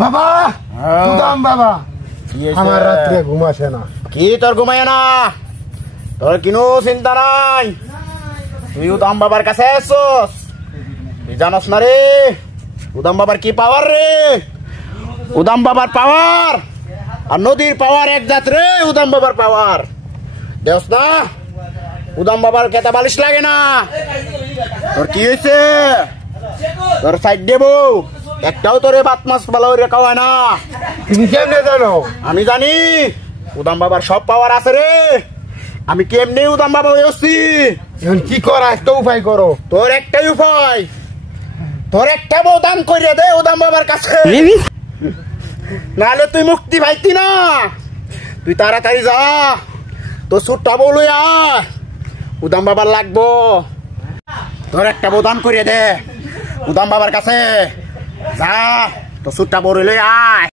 বাবা উদাম বাবা আমার রাত্রে ঘুম আসে না। কি তোর ঘুমায় না? তোর কিনো চিন্তা নাই, তুই উদাম বাবার কাছে আসছস। তুই জানস না রে উদাম বাবার কি পাওয়ার রে? উদাম বাবার পাওয়ার আর নদীর পাওয়ার এক জাত রে। উদাম বাবার পাওয়ার দেওস না, উদাম বাবার কেতা বালিশ লাগে না। তোর কি হয়েছে? তোর সাইড দেবো একটাও তোরে বাত মাছ ভালো রেখা হয় না। তুমি কেমনে জানো? আমি জানি উদাম বাবার সব পাওয়ার আছে রে। আমি কেমনি উদাম বাবা হয়েছি। এখন কি করা, একটা উপায় করো। তোর একটাই উপায়, তোর একটা বদান করিয়ে দে উদাম বাবার কাছে, নাহলে তুই মুক্তি পাইতি না। তুই তাড়াতাড়ি যা, তোর সুটটা বলুই আয়, উদাম বাবার লাগবো। তোর একটা বদান করিয়ে দে উদাম বাবার কাছে, যা তোর সুটটা বলুই আয়।